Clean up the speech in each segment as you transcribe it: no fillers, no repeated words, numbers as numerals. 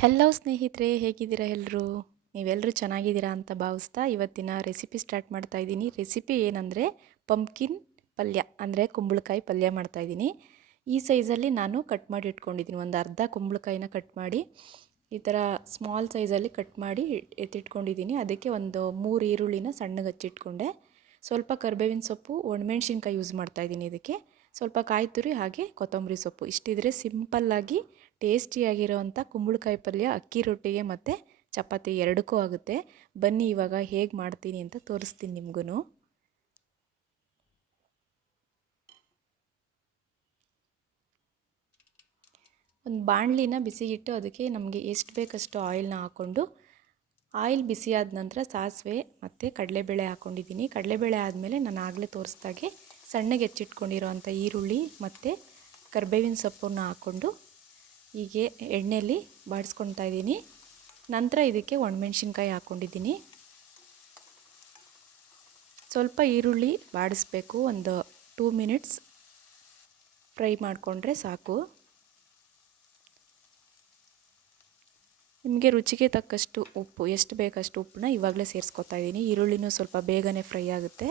Hello ಸ್ನೇಹಿತರೆ, ಹೇಗಿದ್ದೀರಾ ಎಲ್ಲರೂ? ನೀವೆಲ್ಲರೂ ಚೆನ್ನಾಗಿದ್ದೀರಾ ಅಂತ ಭಾವಿಸ್ತಾ ಇವತ್ತಿನ ರೆಸಿಪಿ ಸ್ಟಾರ್ಟ್ ಮಾಡ್ತಾ ಇದ್ದೀನಿ. ರೆಸಿಪಿ ಏನಂದರೆ ಪಂಪ್ಕಿನ್ ಪಲ್ಯ, ಅಂದರೆ ಕುಂಬಳಕಾಯಿ ಪಲ್ಯ ಮಾಡ್ತಾಯಿದ್ದೀನಿ. ಈ ಸೈಜಲ್ಲಿ ನಾನು ಕಟ್ ಮಾಡಿ ಇಟ್ಕೊಂಡಿದ್ದೀನಿ. ಒಂದು ಅರ್ಧ ಕುಂಬಳಕಾಯಿನ ಕಟ್ ಮಾಡಿ ಈ ಥರ ಸ್ಮಾಲ್ ಸೈಜಲ್ಲಿ ಕಟ್ ಮಾಡಿ ಎತ್ತಿಟ್ಕೊಂಡಿದ್ದೀನಿ. ಅದಕ್ಕೆ ಒಂದು 3 ಈರುಳ್ಳಿನ ಸಣ್ಣಗೆ ಹಚ್ಚಿಟ್ಕೊಂಡೆ. ಸ್ವಲ್ಪ ಕರಿಬೇವಿನ ಸೊಪ್ಪು, ಒಣಮೆಣ್ಸಿನ್ಕಾಯಿ ಯೂಸ್ ಮಾಡ್ತಾಯಿದ್ದೀನಿ. ಇದಕ್ಕೆ ಸ್ವಲ್ಪ ಕಾಯಿ ತುರಿ ಹಾಗೆ ಕೊತ್ತಂಬರಿ ಸೊಪ್ಪು. ಇಷ್ಟಿದ್ರೆ ಸಿಂಪಲ್ಲಾಗಿ ಟೇಸ್ಟಿಯಾಗಿರೋವಂಥ ಕುಂಬಳಕಾಯಿ ಪಲ್ಯ ಅಕ್ಕಿ ರೊಟ್ಟಿಗೆ ಮತ್ತು ಚಪಾತಿ ಎರಡಕ್ಕೂ ಆಗುತ್ತೆ. ಬನ್ನಿ ಇವಾಗ ಹೇಗೆ ಮಾಡ್ತೀನಿ ಅಂತ ತೋರಿಸ್ತೀನಿ ನಿಮಗೂ. ಒಂದು ಬಾಣಲಿನ ಬಿಸಿಗಿಟ್ಟು ಅದಕ್ಕೆ ನಮಗೆ ಎಷ್ಟು ಬೇಕಷ್ಟು ಆಯಿಲ್ನ ಹಾಕ್ಕೊಂಡು, ಆಯಿಲ್ ಬಿಸಿ ಆದ ನಂತರ ಸಾಸಿವೆ ಮತ್ತು ಕಡಲೆಬೇಳೆ ಹಾಕ್ಕೊಂಡಿದ್ದೀನಿ. ಕಡಲೆಬೇಳೆ ಆದಮೇಲೆ ನಾನು ಆಗಲೇ ತೋರಿಸ್ದಾಗೆ ಸಣ್ಣಗೆ ಹೆಚ್ಚಿಟ್ಕೊಂಡಿರೋವಂಥ ಈರುಳ್ಳಿ ಮತ್ತು ಕರಿಬೇವಿನ ಸೊಪ್ಪನ್ನು ಹಾಕ್ಕೊಂಡು ಹೀಗೆ ಎಣ್ಣೆಯಲ್ಲಿ ಬಾಡಿಸ್ಕೊಳ್ತಾ ಇದ್ದೀನಿ. ನಂತರ ಇದಕ್ಕೆ ಒಣಮೆಣ್ಸಿನ್ಕಾಯಿ ಹಾಕ್ಕೊಂಡಿದ್ದೀನಿ. ಸ್ವಲ್ಪ ಈರುಳ್ಳಿ ಬಾಡಿಸ್ಬೇಕು, ಒಂದು 2 ಮಿನಿಟ್ಸ್ ಫ್ರೈ ಮಾಡಿಕೊಂಡ್ರೆ ಸಾಕು. ನಿಮಗೆ ರುಚಿಗೆ ತಕ್ಕಷ್ಟು ಉಪ್ಪು, ಎಷ್ಟು ಬೇಕಷ್ಟು ಉಪ್ಪನ್ನ ಇವಾಗಲೇ ಸೇರಿಸ್ಕೊತಾ ಇದ್ದೀನಿ. ಈರುಳ್ಳಿನೂ ಸ್ವಲ್ಪ ಬೇಗನೆ ಫ್ರೈ ಆಗುತ್ತೆ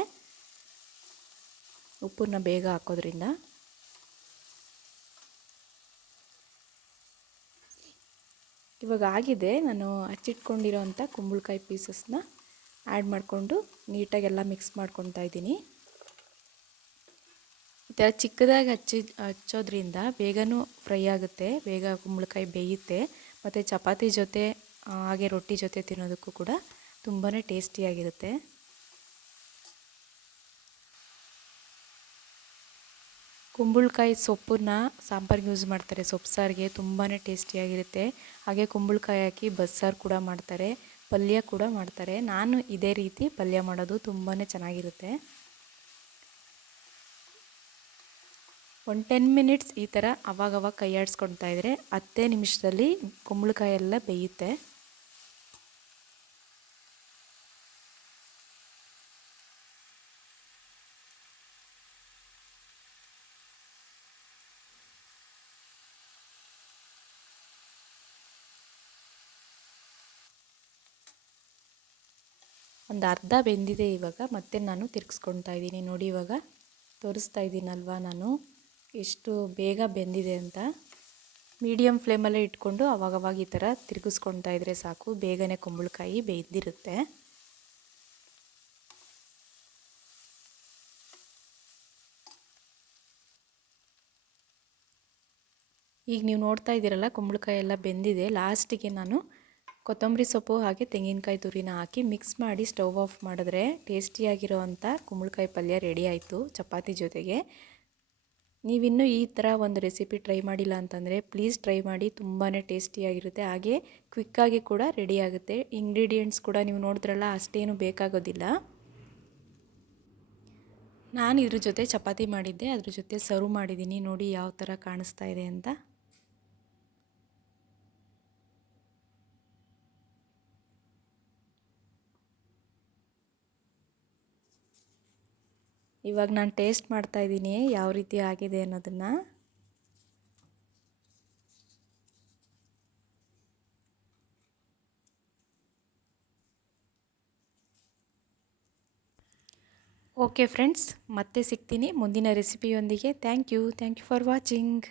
ಉಪ್ಪನ್ನ ಬೇಗ ಹಾಕೋದ್ರಿಂದ. ಇವಾಗ ಆಗಿದೆ. ನಾನು ಹಚ್ಚಿಟ್ಕೊಂಡಿರೋಂಥ ಕುಂಬಳಕಾಯಿ ಪೀಸಸ್ನ ಆ್ಯಡ್ ಮಾಡಿಕೊಂಡು ನೀಟಾಗೆಲ್ಲ ಮಿಕ್ಸ್ ಮಾಡ್ಕೊತಾ ಇದ್ದೀನಿ. ಈ ಥರ ಚಿಕ್ಕದಾಗಿ ಹಚ್ಚೋದ್ರಿಂದ ಬೇಗನೂ ಫ್ರೈ ಆಗುತ್ತೆ, ಬೇಗ ಕುಂಬಳಕಾಯಿ ಬೇಯುತ್ತೆ. ಮತ್ತು ಚಪಾತಿ ಜೊತೆ ಹಾಗೆ ರೊಟ್ಟಿ ಜೊತೆ ತಿನ್ನೋದಕ್ಕೂ ಕೂಡ ತುಂಬಾ ಟೇಸ್ಟಿಯಾಗಿರುತ್ತೆ. ಕುಂಬಳಕಾಯಿ ಸೊಪ್ಪನ್ನ ಸಾಂಬಾರಿಗೆ ಯೂಸ್ ಮಾಡ್ತಾರೆ, ಸೊಪ್ಪು ಸಾರಿಗೆ ತುಂಬಾ ಟೇಸ್ಟಿಯಾಗಿರುತ್ತೆ. ಹಾಗೆ ಕುಂಬಳಕಾಯಿ ಹಾಕಿ ಬಸ್ಸಾರು ಕೂಡ ಮಾಡ್ತಾರೆ, ಪಲ್ಯ ಕೂಡ ಮಾಡ್ತಾರೆ. ನಾನು ಇದೇ ರೀತಿ ಪಲ್ಯ ಮಾಡೋದು ತುಂಬಾ ಚೆನ್ನಾಗಿರುತ್ತೆ. ಒಂದು 10 ಮಿನಿಟ್ಸ್ ಈ ಥರ ಅವಾಗವಾಗ ಕೈ ಆಡಿಸ್ಕೊಳ್ತಾ ಇದ್ದರೆ 10 ನಿಮಿಷದಲ್ಲಿ ಕುಂಬಳಕಾಯಿ ಎಲ್ಲ ಬೇಯುತ್ತೆ. ಒಂದು ಅರ್ಧ ಬೆಂದಿದೆ. ಇವಾಗ ಮತ್ತೆ ನಾನು ತಿರ್ಗಿಸ್ಕೊಳ್ತಾ ಇದ್ದೀನಿ. ನೋಡಿ, ಇವಾಗ ತೋರಿಸ್ತಾ ಇದ್ದೀನಲ್ವ ನಾನು ಎಷ್ಟು ಬೇಗ ಬೆಂದಿದೆ ಅಂತ. ಮೀಡಿಯಮ್ ಫ್ಲೇಮಲ್ಲೇ ಇಟ್ಕೊಂಡು ಅವಾಗವಾಗ ಈ ಥರ ತಿರುಗಿಸ್ಕೊಳ್ತಾ ಇದ್ದರೆ ಸಾಕು, ಬೇಗನೆ ಕುಂಬಳಕಾಯಿ ಬೇಯ್ದಿರುತ್ತೆ. ಈಗ ನೀವು ನೋಡ್ತಾ ಇದ್ದೀರಲ್ಲ, ಕುಂಬಳಕಾಯಿ ಎಲ್ಲ ಬೆಂದಿದೆ. ಲಾಸ್ಟಿಗೆ ನಾನು ಕೊತ್ತಂಬರಿ ಸೊಪ್ಪು ಹಾಗೆ ತೆಂಗಿನಕಾಯಿ ತುರಿನ ಹಾಕಿ ಮಿಕ್ಸ್ ಮಾಡಿ ಸ್ಟವ್ ಆಫ್ ಮಾಡಿದ್ರೆ ಟೇಸ್ಟಿಯಾಗಿರೋವಂಥ ಕುಂಬಳಕಾಯಿ ಪಲ್ಯ ರೆಡಿ ಆಯಿತು ಚಪಾತಿ ಜೊತೆಗೆ. ನೀವಿನ್ನೂ ಈ ಥರ ಒಂದು ರೆಸಿಪಿ ಟ್ರೈ ಮಾಡಿಲ್ಲ ಅಂತಂದರೆ ಪ್ಲೀಸ್ ಟ್ರೈ ಮಾಡಿ, ತುಂಬಾ ಟೇಸ್ಟಿಯಾಗಿರುತ್ತೆ. ಹಾಗೆ ಕ್ವಿಕ್ಕಾಗಿ ಕೂಡ ರೆಡಿ ಆಗುತ್ತೆ. ಇಂಗ್ರೀಡಿಯೆಂಟ್ಸ್ ಕೂಡ ನೀವು ನೋಡಿದ್ರಲ್ಲ, ಅಷ್ಟೇನು ಬೇಕಾಗೋದಿಲ್ಲ. ನಾನು ಇದ್ರ ಜೊತೆ ಚಪಾತಿ ಮಾಡಿದ್ದೆ, ಅದ್ರ ಜೊತೆ ಸರ್ವ್ ಮಾಡಿದ್ದೀನಿ. ನೋಡಿ ಯಾವ ಥರ ಕಾಣಿಸ್ತಾ ಇದೆ ಅಂತ. ಇವಾಗ ನಾನು ಟೇಸ್ಟ್ ಮಾಡ್ತಾ ಇದ್ದೀನಿ ಯಾವ ರೀತಿ ಆಗಿದೆ ಅನ್ನೋದನ್ನು. ಓಕೆ ಫ್ರೆಂಡ್ಸ್, ಮತ್ತೆ ಸಿಗ್ತೀನಿ ಮುಂದಿನ ರೆಸಿಪಿಯೊಂದಿಗೆ. Thank you for watching.